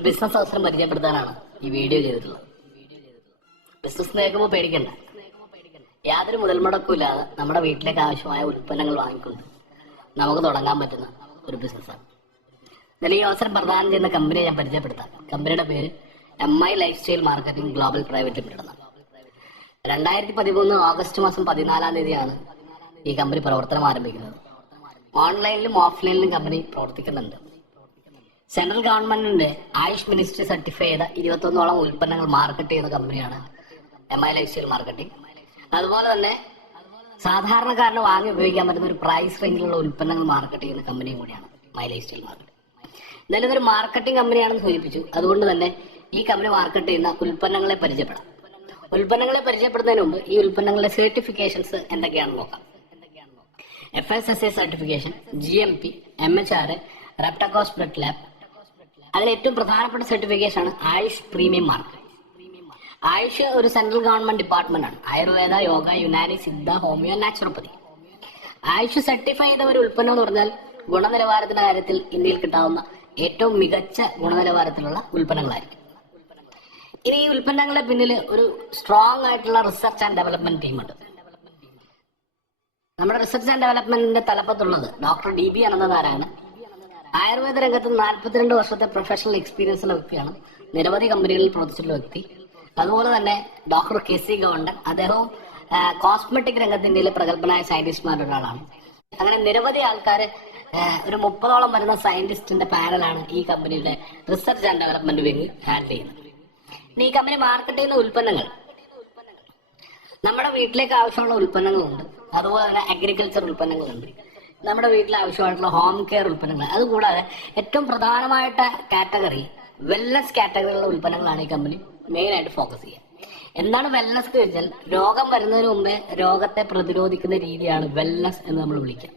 ഒരു ബിസിനസ് അവസരം പരിചയപ്പെടുത്താനാണ് ഈ വീഡിയോ ചെയ്തിട്ടുള്ളത്. ബിസിനസ് കേൾക്കുമ്പോൾ പേടിക്കണ്ട. യാതൊരു മുതൽ മുടക്കില്ലാതെ നമ്മുടെ വീട്ടിലേക്ക് ആവശ്യമായ ഉൽപ്പന്നങ്ങൾ വാങ്ങിക്കൊണ്ട് നമുക്ക് തുടങ്ങാൻ പറ്റുന്ന ഒരു ബിസിനസ്സാണ്. എന്നാൽ ഈ അവസരം പ്രദാനം ചെയ്യുന്ന കമ്പനിയെ ഞാൻ പരിചയപ്പെടുത്താം. കമ്പനിയുടെ പേര് MI life style marketing global private limited എന്നാണ്. 2013 ഓഗസ്റ്റ് മാസം 14 തീയതിയാണ് ഈ കമ്പനി പ്രവർത്തനം ആരംഭിക്കുന്നത്. ഓൺലൈനിലും ഓഫ്ലൈനിലും കമ്പനി പ്രവർത്തിക്കുന്നുണ്ട്. സെൻട്രൽ ഗവൺമെന്റിന്റെ ആയുഷ് മിനിസ്ട്രി സർട്ടിഫൈ ചെയ്ത 21ഓളം ഉൽപ്പന്നങ്ങൾ മാർക്കറ്റ് ചെയ്യുന്ന കമ്പനിയാണ് MI ലൈഫ് സ്റ്റൈൽ മാർക്കറ്റിംഗ്. അതുപോലെ തന്നെ സാധാരണക്കാരന് വാങ്ങി ഉപയോഗിക്കാൻ പറ്റുന്ന ഒരു പ്രൈസ് റേഞ്ചിലുള്ള ഉൽപ്പന്നങ്ങൾ മാർക്കറ്റ് ചെയ്യുന്ന കമ്പനിയും കൂടിയാണ് MI ലൈഫ് സ്റ്റൈൽ മാർക്കറ്റിംഗ്. എന്തായാലും ഇതൊരു മാർക്കറ്റിംഗ് കമ്പനിയാണെന്ന് സൂചിപ്പിച്ചു. അതുകൊണ്ട് തന്നെ ഈ കമ്പനി മാർക്കറ്റ് ചെയ്യുന്ന ഉൽപ്പന്നങ്ങളെ പരിചയപ്പെടാം. ഉൽപ്പന്നങ്ങളെ പരിചയപ്പെടുന്നതിന് മുമ്പ് ഈ ഉൽപ്പന്നങ്ങളുടെ സർട്ടിഫിക്കേഷൻസ് എന്തൊക്കെയാണെന്ന് നോക്കാം. FSSAI സർട്ടിഫിക്കേഷൻ, GMP, MHRA, റെപ്റ്റക്കോസ് ബ്ലഡ് ലാബ്. അതിൽ ഏറ്റവും പ്രധാനപ്പെട്ട സർട്ടിഫിക്കേഷൻ ആണ് ആയുഷ് പ്രീമിയം മാർക്ക്. ആയുഷ് ഒരു സെൻട്രൽ ഗവൺമെന്റ് ഡിപ്പാർട്ട്മെന്റ് ആണ്. Ayurveda, yoga, Unani, Siddha, homeo, naturopathy. Ayush certify ചെയ്ത ഒരു ഉൽപ്പന്നം എന്ന് പറഞ്ഞാൽ ഗുണനിലവാരത്തിന്റെ കാര്യത്തിൽ ഇന്ത്യയിൽ കിട്ടാവുന്ന ഏറ്റവും മികച്ച ഗുണനിലവാരത്തിലുള്ള ഉൽപ്പന്നങ്ങളായിരിക്കും. ഇനി ഈ ഉൽപ്പന്നങ്ങളുടെ പിന്നിൽ ഒരു സ്ട്രോങ് ആയിട്ടുള്ള റിസർച്ച് ആൻഡ് ഡെവലപ്മെന്റ് ടീമുണ്ട്. നമ്മുടെ റിസർച്ച് ആൻഡ് ഡെവലപ്മെന്റിന്റെ തലപ്പത്തുള്ളത് ഡോക്ടർ DB അനന്തനാരായണൻ. ആയുർവേദ രംഗത്ത് 42 വർഷത്തെ പ്രൊഫഷണൽ എക്സ്പീരിയൻസ് ഉള്ള വ്യക്തിയാണ്. നിരവധി കമ്പനികളിൽ പ്രവർത്തിച്ചിട്ടുള്ള വ്യക്തി. അതുപോലെ തന്നെ ഡോക്ടർ KC ഗവണ്ടൻ, അദ്ദേഹവും കോസ്മെറ്റിക് രംഗത്തിന്റെ പ്രഗത്ഭനായ സയന്റിസ്റ്റുമാരുടെ ഒരാളാണ്. അങ്ങനെ നിരവധി ആൾക്കാർ, ഒരു 30ഓളം വരുന്ന സയന്റിസ്റ്റിന്റെ പാനലാണ് ഈ കമ്പനിയുടെ research and development wing handle ചെയ്യുന്നത്. ഇനി ഈ കമ്പനി മാർക്കറ്റ് ചെയ്യുന്ന ഉൽപ്പന്നങ്ങൾ നമ്മുടെ വീട്ടിലേക്ക് ആവശ്യമുള്ള ഉൽപ്പന്നങ്ങളുണ്ട്. അതുപോലെ തന്നെ അഗ്രികൾച്ചർ ഉൽപ്പന്നങ്ങളുണ്ട്. നമ്മുടെ വീട്ടിൽ ആവശ്യമായിട്ടുള്ള ഹോം കെയർ ഉൽപ്പന്നങ്ങൾ. അതുകൂടാതെ ഏറ്റവും പ്രധാനമായിട്ട് കാറ്റഗറി വെൽനസ് കാറ്റഗറിയിലുള്ള ഉൽപ്പന്നങ്ങളാണ് ഈ കമ്പനി മെയിൻ ആയിട്ട് ഫോക്കസ് ചെയ്യുക. എന്താണ് വെൽനസ് എന്ന് വെച്ചാൽ രോഗം വരുന്നതിന് മുമ്പേ രോഗത്തെ പ്രതിരോധിക്കുന്ന രീതിയാണ് വെൽനസ് എന്ന് നമ്മൾ വിളിക്കുക.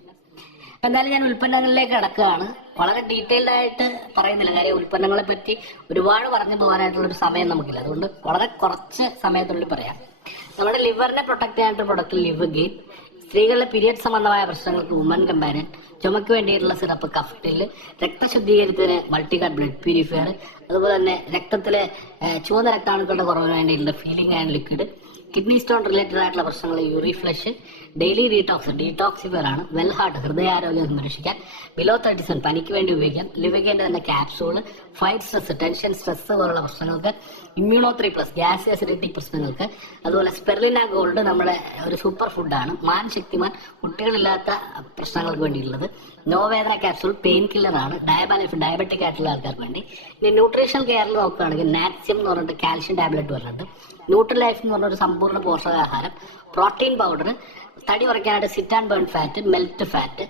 അപ്പൊ എന്തായാലും ഞാൻ ഉൽപ്പന്നങ്ങളിലേക്ക് കടക്കുകയാണ്. വളരെ ഡീറ്റെയിൽഡ് ആയിട്ട് പറയുന്നില്ല, കാര്യം ഉൽപ്പന്നങ്ങളെ പറ്റി ഒരുപാട് പറഞ്ഞു പോകാനായിട്ടുള്ള ഒരു സമയം നമുക്കില്ല. അതുകൊണ്ട് വളരെ കുറച്ച് സമയത്തിനുള്ളിൽ പറയാം. നമ്മുടെ ലിവറിനെ പ്രൊട്ടക്ട് ചെയ്യാനായിട്ട് പ്രൊഡക്റ്റ് ലിവർ ഗെയിൻ, സ്ത്രീകളുടെ പീരിയഡ് സംബന്ധമായ പ്രശ്നങ്ങൾക്ക് വുമൻ കമ്പാനിയൻ, ചുമക്ക് വേണ്ടിയിട്ടുള്ള സിറപ്പ് കഫ്റ്റില്, രക്തശുദ്ധീകരണത്തിന് മൾട്ടികാർഡ് ബ്ലഡ് പ്യൂരിഫയർ, അതുപോലെ തന്നെ രക്തത്തിലെ ചുവന്ന രക്താണുക്കളുടെ കുറവിന് വേണ്ടിയിട്ടുള്ള feeling and liquid, kidney stone related ആയിട്ടുള്ള പ്രശ്നങ്ങൾ യൂറി ഫ്ലഷ്, ഡെയിലി ഡീടോക്സിഫയർ ആണ്, വെൽ ഹാർട്ട് ഹൃദയാരോഗ്യം സംരക്ഷിക്കാൻ, ബിലോ 37 പനിക്ക് വേണ്ടി ഉപയോഗിക്കാം, ലിവിഗേന്റെ തന്നെ capsule, fight stress, tension, stress പോലുള്ള പ്രശ്നങ്ങൾക്ക്, ഇമ്മ്യൂണോ 3+ ഗ്യാസ് അസിഡിറ്റിക് പ്രശ്നങ്ങൾക്ക്, അതുപോലെ സ്പെർലിന ഗോൾഡ് നമ്മുടെ ഒരു സൂപ്പർ ഫുഡാണ്, മാൻ ശക്തിമാൻ കുട്ടികളില്ലാത്ത പ്രശ്നങ്ങൾക്ക് വേണ്ടിയിട്ടുള്ളത്, നോവേദന ക്യാപ്സൂൾ പെയിൻ കില്ലർ ആണ്, ഡയബറ്റിക് ആയിട്ടുള്ള ആൾക്കാർക്ക് വേണ്ടി. ഇനി ന്യൂട്രീഷണൽ കെയറിൽ നോക്കുകയാണെങ്കിൽ നാറ്റ്സിയം എന്ന് പറഞ്ഞിട്ട് കാൽഷ്യം ടാബ്ലറ്റ് വരുന്നുണ്ട്, ന്യൂട്രി ലൈഫ് എന്ന് പറഞ്ഞ ഒരു സമ്പൂർണ്ണ പോഷകാഹാരം, പ്രോട്ടീൻ പൗഡർ, തടി കുറയ്ക്കാനായിട്ട് sit and burn fat, melt fat,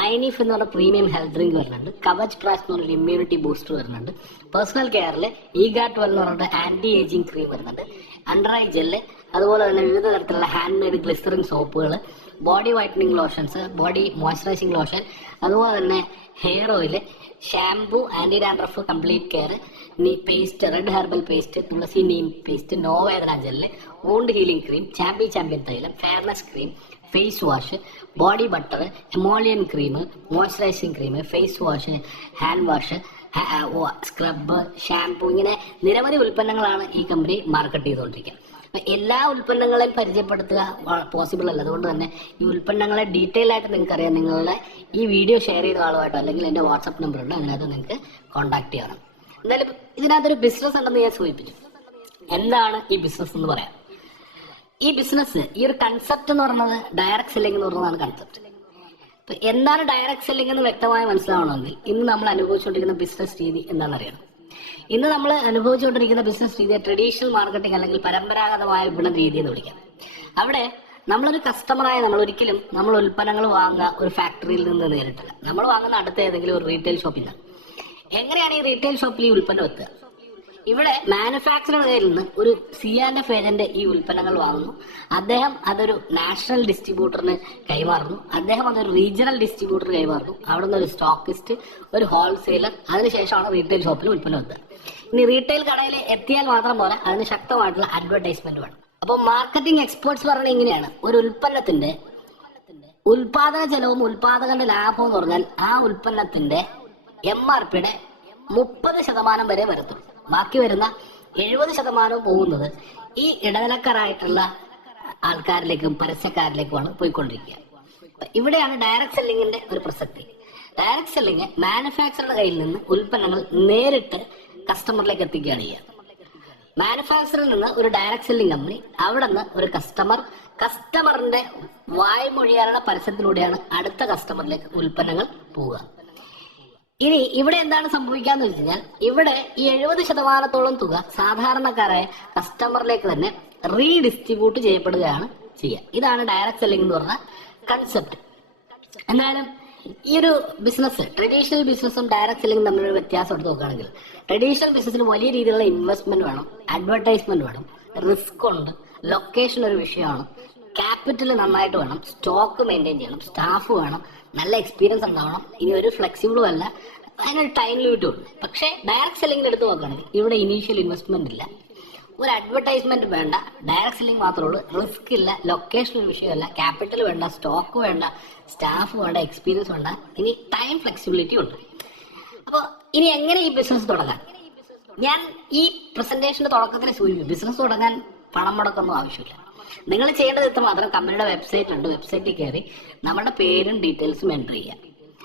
നൈനീഫ് എന്ന് പറഞ്ഞ പ്രീമിയം ഹെൽത്ത് ഡ്രിങ്ക് വരുന്നുണ്ട്, കവച് പ്ലാസ് എന്ന് പറഞ്ഞൊരു ഇമ്മ്യൂണിറ്റി ബൂസ്റ്റർ വരുന്നുണ്ട്, പേഴ്സണൽ കെയറിൽ ഈഗാറ്റ് എന്ന് പറഞ്ഞിട്ട് ആന്റി ഏജിങ് ക്രീം വരുന്നുണ്ട്, അണ്ടർ ഐ ജെല്ല്, അതുപോലെ തന്നെ വിവിധ തരത്തിലുള്ള ഹാൻഡ് മെയ്ഡ് ഗ്ലിസറിൻ സോപ്പുകൾ, body whitening lotions, body moisturising lotion, അതുപോലെ തന്നെ hair oil, shampoo, anti dandruff complete care, knee paste, red herbal paste, tulsi neem paste, നോവേദന gel, wound healing cream, champion തൈലം, fairness cream, face wash, body butter, emollient cream, moisturising cream, face wash, hand wash, scrub, shampoo, ഇങ്ങനെ നിരവധി ഉൽപ്പന്നങ്ങളാണ് ഈ company market ചെയ്തുകൊണ്ടിരിക്കുക. എല്ലാ ഉൽപ്പന്നങ്ങളെയും പരിചയപ്പെടുത്തുക possible അല്ല. അതുകൊണ്ട് തന്നെ ഈ ഉൽപ്പന്നങ്ങളെ ഡീറ്റെയിൽ ആയിട്ട് നിങ്ങൾക്ക് അറിയാം, നിങ്ങളുടെ ഈ വീഡിയോ ഷെയർ ചെയ്ത ആളുമായിട്ടോ അല്ലെങ്കിൽ എൻ്റെ വാട്സപ്പ് നമ്പർ ഉണ്ട്, അതിനകത്ത് നിങ്ങൾക്ക് കോൺടാക്ട് ചെയ്യണം. എന്തായാലും ഇതിനകത്തൊരു ബിസിനസ് ഉണ്ടെന്ന് ഞാൻ സൂചിപ്പിച്ചു. എന്താണ് ഈ ബിസിനസ് എന്ന് പറയാം. ഈ ബിസിനസ്, ഈ ഒരു കൺസെപ്റ്റ് എന്ന് പറയുന്നത് ഡയറക്ട് സെല്ലിംഗ് എന്ന് പറയുന്നതാണ് കൺസെപ്റ്റ്. എന്താണ് ഡയറക്ട് സെല്ലിംഗ് എന്ന് വ്യക്തമായി മനസ്സിലാവണമെങ്കിൽ ഇന്ന് നമ്മൾ അനുഭവിച്ചുകൊണ്ടിരിക്കുന്ന ബിസിനസ് രീതി എന്താണെന്ന് അറിയണം. ഇന്ന് നമ്മൾ അനുഭവിച്ചുകൊണ്ടിരിക്കുന്ന ബിസിനസ് രീതി ട്രഡീഷണൽ മാർക്കറ്റിംഗ് അല്ലെങ്കിൽ പരമ്പരാഗതമായ വിപണന രീതി എന്ന് വിളിക്കാം. അവിടെ നമ്മളൊരു കസ്റ്റമറായ നമ്മൾ ഉൽപ്പന്നങ്ങൾ വാങ്ങുക ഒരു ഫാക്ടറിയിൽ നിന്ന് നേരിട്ടല്ല. നമ്മൾ വാങ്ങുന്ന അടുത്ത ഏതെങ്കിലും ഒരു റീറ്റെയിൽ ഷോപ്പിൽ നിന്ന്. എങ്ങനെയാണ് ഈ റീറ്റെയിൽ ഷോപ്പിൽ ഈ ഉൽപ്പന്നം എത്തുക? ഇവിടെ മാനുഫാക്ചറുടെ കയ്യിൽ നിന്ന് ഒരു C&F ഏജന്റ് ഈ ഉൽപ്പന്നങ്ങൾ വാങ്ങുന്നു. അദ്ദേഹം അതൊരു നാഷണൽ ഡിസ്ട്രിബ്യൂട്ടറിന് കൈമാറുന്നു. അദ്ദേഹം അതൊരു റീജിയണൽ ഡിസ്ട്രിബ്യൂട്ടർ കൈമാറുന്നു. അവിടെ നിന്ന് ഒരു സ്റ്റോക്കിസ്റ്റ്, ഒരു ഹോൾസെയിലർ, അതിനുശേഷമാണ് റീറ്റെയിൽ ഷോപ്പിൽ ഉൽപ്പന്നം എത്തുക. ഇനി റീറ്റെയിൽ കടയിൽ എത്തിയാൽ മാത്രം പോലെ അതിന് ശക്തമായിട്ടുള്ള അഡ്വർടൈസ്മെന്റ് വേണം. അപ്പോൾ മാർക്കറ്റിംഗ് എക്സ്പേർട്സ് പറഞ്ഞ ഇങ്ങനെയാണ്, ഒരു ഉൽപ്പന്നത്തിന്റെ ഉൽപാദന ചെലവും ഉൽപാദകന്റെ ലാഭവും എന്ന് പറഞ്ഞാൽ ആ ഉൽപ്പന്നത്തിന്റെ MRPയുടെ 30% വരെ വരത്തുള്ളൂ. ബാക്കി വരുന്ന 70% പോകുന്നത് ഈ ഇടനിലക്കാരായിട്ടുള്ള ആൾക്കാരിലേക്കും പരസ്യക്കാരിലേക്കുമാണ് പോയിക്കൊണ്ടിരിക്കുക. ഇവിടെയാണ് ഡയറക്ട് സെല്ലിങ്ങിന്റെ ഒരു പ്രസക്തി. ഡയറക്ട് സെല്ലിങ് മാനുഫാക്ചറുടെ കയ്യിൽ നിന്ന് ഉൽപ്പന്നങ്ങൾ നേരിട്ട് കസ്റ്റമറിലേക്ക് എത്തിക്കുകയാണ് ചെയ്യുക. മാനുഫാക്ചറിൽ നിന്ന് ഒരു ഡയറക്ട് സെല്ലിംഗ് കമ്പനി, അവിടെ നിന്ന് ഒരു കസ്റ്റമറിന്റെ വായ്മൊഴിയാനുള്ള പരസ്യത്തിലൂടെയാണ് അടുത്ത കസ്റ്റമറിലേക്ക് ഉൽപ്പന്നങ്ങൾ പോവുക. ഇനി ഇവിടെ എന്താണ് സംഭവിക്കാന്ന് വെച്ച് കഴിഞ്ഞാൽ, ഇവിടെ ഈ 70% തുക സാധാരണക്കാരായ കസ്റ്റമറിലേക്ക് തന്നെ റീഡിസ്ട്രിബ്യൂട്ട് ചെയ്യപ്പെടുകയാണ് ചെയ്യുക. ഇതാണ് ഡയറക്ട് സെല്ലിംഗ് എന്ന് പറഞ്ഞ കൺസെപ്റ്റ്. എന്തായാലും ഈ ഒരു ബിസിനസ്, ട്രഡീഷണൽ ബിസിനസ്സും ഡയറക്ട് സെല്ലിംഗും തമ്മിലൊരു വ്യത്യാസം എടുത്ത് നോക്കുകയാണെങ്കിൽ, ട്രഡീഷണൽ ബിസിനസ്സിന് വലിയ രീതിയിലുള്ള ഇൻവെസ്റ്റ്മെന്റ് വേണം, അഡ്വർടൈസ്മെന്റ് വേണം, റിസ്ക് ഉണ്ട്, ലൊക്കേഷൻ ഒരു വിഷയമാണ്, ക്യാപിറ്റൽ നന്നായിട്ട് വേണം, സ്റ്റോക്ക് മെയിൻറ്റെയിൻ ചെയ്യണം, സ്റ്റാഫ് വേണം, നല്ല എക്സ്പീരിയൻസ് ഉണ്ടാവണം, ഇനി ഒരു ഫ്ലെക്സിബിളും അല്ല, അതിനൊരു ടൈം ലിമിറ്റും ഉണ്ട്. പക്ഷേ ഡയറക്ട് സെല്ലിംഗിൽ എടുത്ത് നോക്കുകയാണെങ്കിൽ ഇവിടെ ഇനീഷ്യൽ ഇൻവെസ്റ്റ്മെന്റ് ഇല്ല, ഒരു അഡ്വർടൈസ്മെന്റ് വേണ്ട, ഡയറക്ട് സെല്ലിംഗ് മാത്രമേ ഉള്ളൂ, റിസ്ക് ഇല്ല, ലൊക്കേഷൻ ഒരു വിഷയമല്ല, ക്യാപിറ്റൽ വേണ്ട, സ്റ്റോക്ക് വേണ്ട, സ്റ്റാഫ് വേണ്ട, എക്സ്പീരിയൻസ് വേണ്ട, ഇനി ടൈം ഫ്ലെക്സിബിലിറ്റി ഉണ്ട്. അപ്പോൾ ഇനി എങ്ങനെ ഈ ബിസിനസ് തുടങ്ങാൻ? ഞാൻ ഈ പ്രസന്റേഷന്റെ തുടക്കത്തിൽ സൂചിപ്പിച്ചു, ബിസിനസ് തുടങ്ങാൻ പണം മുടക്കൊന്നും ആവശ്യമില്ല. നിങ്ങൾ ചെയ്യേണ്ടത് ഇത്ര മാത്രം, കമ്പനിയുടെ വെബ്സൈറ്റ് ഉണ്ട്, വെബ്സൈറ്റിൽ കയറി നമ്മുടെ പേരും ഡീറ്റെയിൽസും എൻ്റർ ചെയ്യുക.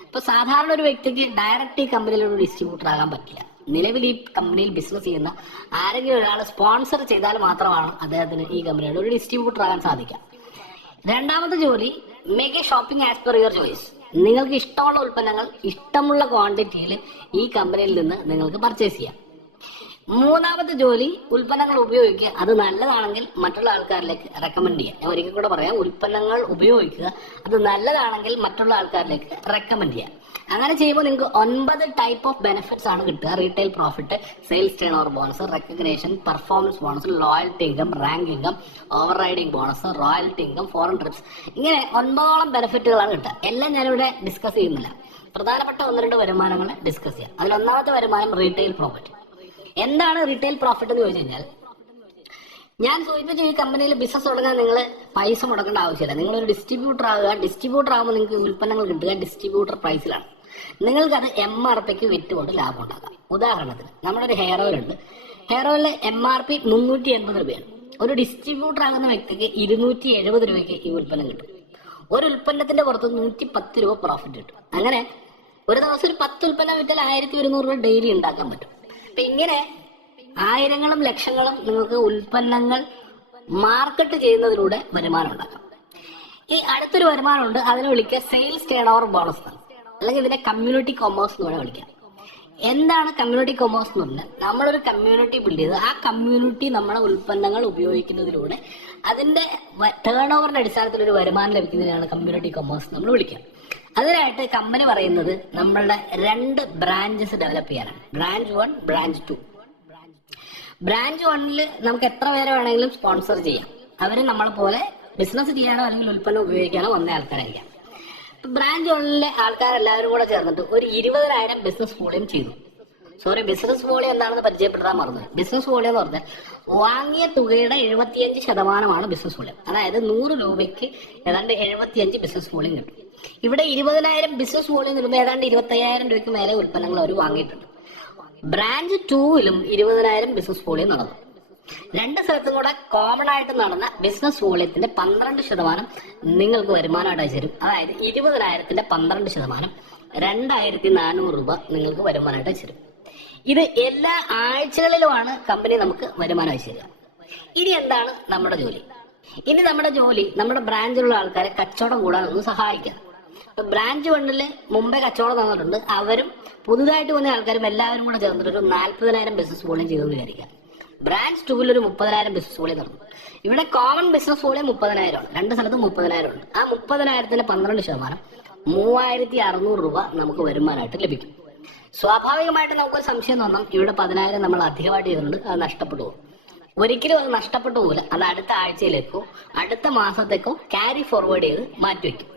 ഇപ്പൊ സാധാരണ ഒരു വ്യക്തിക്ക് ഡയറക്റ്റ് ഈ കമ്പനിയിൽ ഒരു ഡിസ്ട്രിബ്യൂട്ടർ ആകാൻ പറ്റില്ല. നിലവിൽ ഈ കമ്പനിയിൽ ബിസിനസ് ചെയ്യുന്ന ആരെങ്കിലും ഒരാൾ സ്പോൺസർ ചെയ്താൽ മാത്രമാണ് അദ്ദേഹത്തിന് ഈ കമ്പനിയുടെ ഒരു ഡിസ്ട്രിബ്യൂട്ടർ ആകാൻ സാധിക്കുക. രണ്ടാമത്തെ ജോലി, make A shopping as per your choice. നിങ്ങൾക്ക് ഇഷ്ടമുള്ള ഉൽപ്പന്നങ്ങൾ ഇഷ്ടമുള്ള ക്വാണ്ടിറ്റിയിൽ ഈ കമ്പനിയിൽ നിന്ന് നിങ്ങൾക്ക് പർച്ചേസ് ചെയ്യാം. മൂന്നാമത്തെ ജോലി, ഉൽപ്പന്നങ്ങൾ ഉപയോഗിക്കുക, അത് നല്ലതാണെങ്കിൽ മറ്റുള്ള ആൾക്കാരിലേക്ക് റെക്കമെൻഡ് ചെയ്യുക. ഞാൻ ഒരിക്കൽ കൂടെ പറയാം, ഉൽപ്പന്നങ്ങൾ ഉപയോഗിക്കുക, അത് നല്ലതാണെങ്കിൽ മറ്റുള്ള ആൾക്കാരിലേക്ക് റെക്കമെൻഡ് ചെയ്യുക. അങ്ങനെ ചെയ്യുമ്പോൾ നിങ്ങൾക്ക് 9 ടൈപ്പ് ഓഫ് ബെനിഫിറ്റ്സ് ആണ് കിട്ടുക. Retail profit, sales turn over bonus, recognition, performance bonus, loyalty income, rank income, over riding bonus, royalty income, foreign TRIPS, ഇങ്ങനെ 9ഓളം ബെനിഫിറ്റുകളാണ് കിട്ടുക. എല്ലാം ഞാനിവിടെ ഡിസ്കസ് ചെയ്യുന്നില്ല. പ്രധാനപ്പെട്ട 1-2 വരുമാനങ്ങൾ ഡിസ്കസ് ചെയ്യാം. അതിൽ ഒന്നാമത്തെ വരുമാനം റീറ്റെയിൽ പ്രോഫിറ്റ്. എന്താണ് റീറ്റെയിൽ പ്രോഫിറ്റ് എന്ന് ചോദിച്ചു കഴിഞ്ഞാൽ, ഞാൻ സൂചിപ്പിച്ച ഈ കമ്പനിയിൽ ബിസിനസ് തുടങ്ങാൻ നിങ്ങൾ പൈസ മുടക്കേണ്ട ആവശ്യമില്ല. നിങ്ങളൊരു ഡിസ്ട്രിബ്യൂട്ടർ ആകുക. ഡിസ്ട്രിബ്യൂട്ടർ ആകുമ്പോൾ നിങ്ങൾക്ക് ഉൽപ്പന്നങ്ങൾ കിട്ടുക ഡിസ്ട്രിബ്യൂട്ടർ പ്രൈസിലാണ്. നിങ്ങൾക്ക് അത് MRP വിറ്റുകൊണ്ട് ലാഭം ഉണ്ടാക്കാം. ഉദാഹരണത്തിന് നമ്മുടെ ഒരു ഹെയർ ഓയിൽ ഉണ്ട്. ഹെയർ ഓയിലിന് MRP 380 രൂപയാണ്. ഒരു ഡിസ്ട്രിബ്യൂട്ടർ ആകുന്ന വ്യക്തിക്ക് 270 രൂപയ്ക്ക് ഈ ഉൽപ്പന്നം കിട്ടും. ഒരു ഉൽപ്പന്നത്തിന്റെ പുറത്ത് 110 രൂപ പ്രോഫിറ്റ് കിട്ടും. അങ്ങനെ ഒരു ദിവസം ഒരു 10 ഉൽപ്പന്നം വിറ്റാൽ 1100 രൂപ ഡെയിലി ഉണ്ടാക്കാൻ പറ്റും. അപ്പൊ ഇങ്ങനെ ആയിരങ്ങളും ലക്ഷങ്ങളും നിങ്ങൾക്ക് ഉൽപ്പന്നങ്ങൾ മാർക്കറ്റ് ചെയ്യുന്നതിലൂടെ വരുമാനം ഉണ്ടാക്കാം. ഈ അടുത്തൊരു വരുമാനമുണ്ട്, അതിനെ വിളിക്കുക സെയിൽസ് ടേൺ ഓവർ ബോണസ്, അല്ലെങ്കിൽ ഇതിനെ കമ്മ്യൂണിറ്റി കൊമേഴ്സ് എന്ന് വേണം വിളിക്കാം. എന്താണ് കമ്മ്യൂണിറ്റി കൊമേഴ്സ് എന്ന് പറഞ്ഞാൽ, നമ്മളൊരു കമ്മ്യൂണിറ്റി ബിൽഡ് ചെയ്ത് ആ കമ്മ്യൂണിറ്റി നമ്മുടെ ഉൽപ്പന്നങ്ങൾ ഉപയോഗിക്കുന്നതിലൂടെ അതിന്റെ ടേൺ ഓവറിന്റെ അടിസ്ഥാനത്തിൽ ഒരു വരുമാനം ലഭിക്കുന്നതിനാണ് കമ്മ്യൂണിറ്റി കൊമേഴ്സ് നമ്മൾ വിളിക്കുക. അതിനായിട്ട് കമ്പനി പറയുന്നത് നമ്മളുടെ 2 ബ്രാഞ്ചസ് ഡെവലപ്പ് ചെയ്യാനാണ്. Branch 1, branch 2. ബ്രാഞ്ച് 1-ൽ നമുക്ക് എത്ര പേരെ വേണമെങ്കിലും സ്പോൺസർ ചെയ്യാം. അവര് നമ്മളെ പോലെ ബിസിനസ് ചെയ്യാനോ അല്ലെങ്കിൽ ഉൽപ്പന്നം ഉപയോഗിക്കാനോ വന്ന ആൾക്കാരായിരിക്കാം. ബ്രാഞ്ച് 1-ലെ ആൾക്കാരെല്ലാവരും കൂടെ ചേർന്നിട്ട് ഒരു 20,000 ബിസിനസ് വോളിയം ചെയ്തു. ബിസിനസ് വോളിയം എന്താണെന്ന് പരിചയപ്പെടുത്താൻ മറന്നു. ബിസിനസ് വോളിയം എന്ന് പറഞ്ഞാൽ വാങ്ങിയ തുകയുടെ 75% ബിസിനസ് വോളിയം. അതായത് 100 രൂപയ്ക്ക് ഏതാണ്ട് 75 ബിസിനസ് വോളിയം കിട്ടും. ഇവിടെ 20,000 ബിസിനസ് വോളിയം കിട്ടുമ്പോൾ ഏതാണ്ട് 25,000 രൂപയ്ക്ക് മേലെ ഉൽപ്പന്നങ്ങൾ അവർ വാങ്ങിയിട്ടുണ്ട്. ബ്രാഞ്ച് 2-ലും 20,000 ബിസിനസ് വോളിയം നടന്നു. 2 സ്ഥലത്തും കൂടെ കോമൺ ആയിട്ട് നടന്ന ബിസിനസ് വോളിയത്തിന്റെ 12% നിങ്ങൾക്ക് വരുമാനമായിട്ട് തരും. അതായത് 20,000-ന്റെ 12% 2,400 രൂപ നിങ്ങൾക്ക് വരുമാനമായിട്ട് തരും. ഇത് എല്ലാ ആഴ്ചകളിലുമാണ് കമ്പനി നമുക്ക് വരുമാനം അയച്ചു തരിക. ഇനി എന്താണ് നമ്മുടെ ജോലി? ഇനി നമ്മുടെ ജോലി നമ്മുടെ ബ്രാഞ്ചിലുള്ള ആൾക്കാരെ കച്ചവടം കൂടാൻ ഒന്ന് സഹായിക്കാം. ബ്രാഞ്ച് 1-ല് മുമ്പേ കച്ചവടം തന്നിട്ടുണ്ട്. അവരും പുതുതായിട്ട് വന്ന ആൾക്കാരും എല്ലാവരും കൂടെ ചേർന്നിട്ട് ഒരു 40,000 ബിസിനസ് വോളിയം ചെയ്തെന്ന് വിചാരിക്കാം. ബ്രാഞ്ച് 2-ൽ ഒരു 30,000 ബിസിനസ് വോളിയം നടന്നു. ഇവിടെ കോമൺ ബിസിനസ് വോളിയം 30,000 ആണ്. 2 സ്ഥലത്തും 30,000 ഉണ്ട്. ആ 30,000-ന്റെ 12% 3,600 രൂപ നമുക്ക് വരുമാനമായിട്ട് ലഭിക്കും. സ്വാഭാവികമായിട്ട് നമുക്കൊരു സംശയം തോന്നാം, ഇവിടെ 10,000 നമ്മൾ അധികമായിട്ട് ചെയ്തിട്ടുണ്ട്, അത് നഷ്ടപ്പെട്ടു പോകും. ഒരിക്കലും അത് നഷ്ടപ്പെട്ടു പോകില്ല. അത് അടുത്ത ആഴ്ചയിലേക്കോ അടുത്ത മാസത്തേക്കോ ക്യാരി ഫോർവേഡ് ചെയ്ത് മാറ്റിവെക്കും.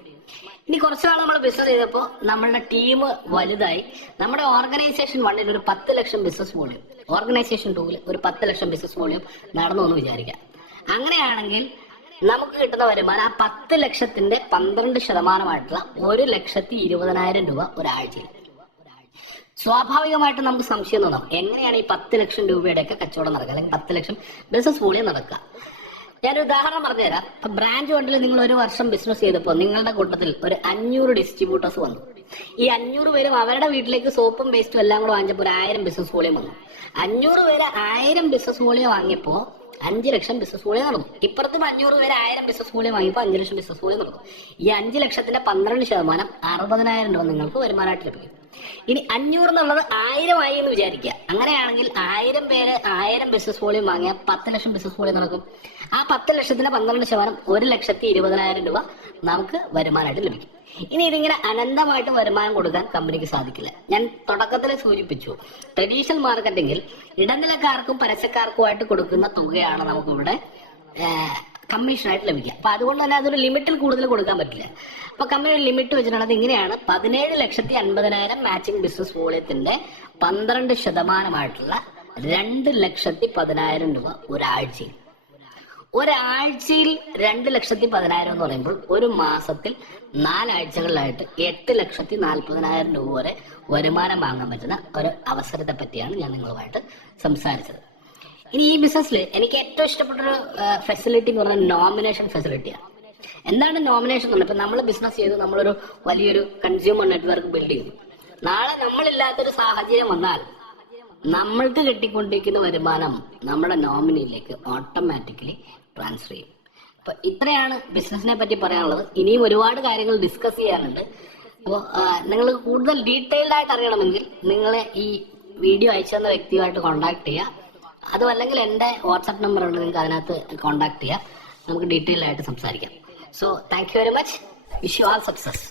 ഇനി കുറച്ചു നാൾ നമ്മൾ ബിസിനസ് ചെയ്തപ്പോൾ നമ്മളുടെ ടീം വലുതായി. നമ്മുടെ ഓർഗനൈസേഷൻ 1-ൽ ഒരു 10 ലക്ഷം ബിസിനസ് വോളിയം, ഓർഗനൈസേഷൻ 2-ൽ ഒരു 10 ലക്ഷം ബിസിനസ് വോളിയം നടന്നു എന്ന് വിചാരിക്കാം. അങ്ങനെയാണെങ്കിൽ നമുക്ക് കിട്ടുന്ന വരുമാനം ആ 10 ലക്ഷത്തിന്റെ 12% 1,20,000 രൂപ ഒരാഴ്ചയിൽ. സ്വാഭാവികമായിട്ട് നമുക്ക് സംശയം തോന്നാം, എങ്ങനെയാണ് ഈ 10 ലക്ഷം രൂപയുടെയൊക്കെ കച്ചവടം നടക്കുക, അല്ലെങ്കിൽ 10 ലക്ഷം ബിസിനസ് വോളിയം നടക്കുക. ഞാനൊരു ഉദാഹരണം പറഞ്ഞുതരാം. ഇപ്പൊ ബ്രാഞ്ച് ഫണ്ടിൽ നിങ്ങൾ ഒരു വർഷം ബിസിനസ് ചെയ്തപ്പോൾ നിങ്ങളുടെ കൂട്ടത്തിൽ ഒരു 500 ഡിസ്ട്രിബ്യൂട്ടേഴ്സ് വന്നു. ഈ 500 പേരും അവരുടെ വീട്ടിലേക്ക് സോപ്പും പേസ്റ്റും എല്ലാം കൂടെ വാങ്ങിച്ചപ്പോൾ 1000 ബിസിനസ് വോളിയം വന്നു. 500 പേര് 1000 ബിസിനസ് വോളിയം വാങ്ങിയപ്പോൾ 5 ലക്ഷം ബിസിനസ് വോളിയം നടന്നു. ഇപ്പുറത്തും 500 പേര് 1000 ബിസിനസ് വോളിയം വാങ്ങിയപ്പോൾ 5 ലക്ഷം ബിസിനസ് വോളിയം നടന്നു. ഈ 5 ലക്ഷത്തിന്റെ 12% 60,000 രൂപ നിങ്ങൾക്ക് വരുമാനമായിട്ട് ലഭിക്കും. ഇനി 500 എന്നുള്ളത് 1000 ആയി എന്ന് വിചാരിക്കുക. അങ്ങനെയാണെങ്കിൽ 1000 പേര് 1000 ബിസിനസ് വോളിയം വാങ്ങിയാൽ 10 ലക്ഷം ബിസിനസ് വോളിയം നടക്കും. ആ 10 ലക്ഷത്തിന് 12% 1,20,000 രൂപ നമുക്ക് വരുമാനമായിട്ട് ലഭിക്കും. ഇനി ഇതിങ്ങനെ അനന്തമായിട്ട് വരുമാനം കൊടുക്കാൻ കമ്പനിക്ക് സാധിക്കില്ല. ഞാൻ തുടക്കത്തിൽ സൂചിപ്പിച്ചു, ട്രഡീഷണൽ മാർക്കറ്റിംഗിൽ ഇടനിലക്കാർക്കും പരസ്യക്കാർക്കുമായിട്ട് കൊടുക്കുന്ന തുകയാണ് നമുക്കിവിടെ കമ്മീഷനായിട്ട് ലഭിക്കുക. അപ്പൊ അതുകൊണ്ട് തന്നെ അതൊരു ലിമിറ്റിൽ കൂടുതൽ കൊടുക്കാൻ പറ്റില്ല. അപ്പൊ കമ്പനി ഒരു ലിമിറ്റ് വെച്ചിട്ടുള്ളത് ഇങ്ങനെയാണ്: 17,50,000 മാച്ചിങ് ബിസിനസ് വോളിയത്തിന്റെ 12% 2,10,000 രൂപ ഒരാഴ്ചയിൽ. 2,10,000 എന്ന് പറയുമ്പോൾ ഒരു മാസത്തിൽ 4 ആഴ്ചകളിലായിട്ട് 8,40,000 രൂപ വരെ വരുമാനം വാങ്ങാൻ പറ്റുന്ന ഒരു അവസരത്തെ പറ്റിയാണ് ഞാൻ നിങ്ങളുമായിട്ട് സംസാരിച്ചത്. ഇനി ഈ ബിസിനസ്സിൽ എനിക്ക് ഏറ്റവും ഇഷ്ടപ്പെട്ടൊരു ഫെസിലിറ്റി എന്ന് പറഞ്ഞാൽ നോമിനേഷൻ ഫെസിലിറ്റിയാണ്. എന്താണ് നോമിനേഷൻ എന്ന് പറഞ്ഞാൽ, ഇപ്പൊ നമ്മൾ ബിസിനസ് ചെയ്തു, നമ്മളൊരു വലിയൊരു കൺസ്യൂമർ നെറ്റ്വർക്ക് ബിൽഡ് ചെയ്തു. നാളെ നമ്മളില്ലാത്തൊരു സാഹചര്യം വന്നാൽ നമ്മൾക്ക് കിട്ടിക്കൊണ്ടിരിക്കുന്ന വരുമാനം നമ്മുടെ നോമിനിയിലേക്ക് ഓട്ടോമാറ്റിക്കലി ട്രാൻസ്ഫർ ചെയ്യും. അപ്പൊ ഇത്രയാണ് ബിസിനസിനെ പറ്റി പറയാനുള്ളത്. ഇനിയും ഒരുപാട് കാര്യങ്ങൾ ഡിസ്കസ് ചെയ്യാനുണ്ട്. അപ്പോൾ നിങ്ങൾ കൂടുതൽ ഡീറ്റെയിൽഡ് ആയിട്ട് അറിയണമെങ്കിൽ നിങ്ങൾ ഈ വീഡിയോ അയച്ചു തന്ന വ്യക്തിയുമായിട്ട് കോൺടാക്ട് ചെയ്യുക. അതും അല്ലെങ്കിൽ എൻ്റെ വാട്സാപ്പ് നമ്പർ ഉണ്ട്, നിങ്ങൾക്ക് അതിനകത്ത് കോൺടാക്ട് ചെയ്യാം. നമുക്ക് ഡീറ്റെയിൽ ആയിട്ട് സംസാരിക്കാം. So thank you very much. Wish you all success.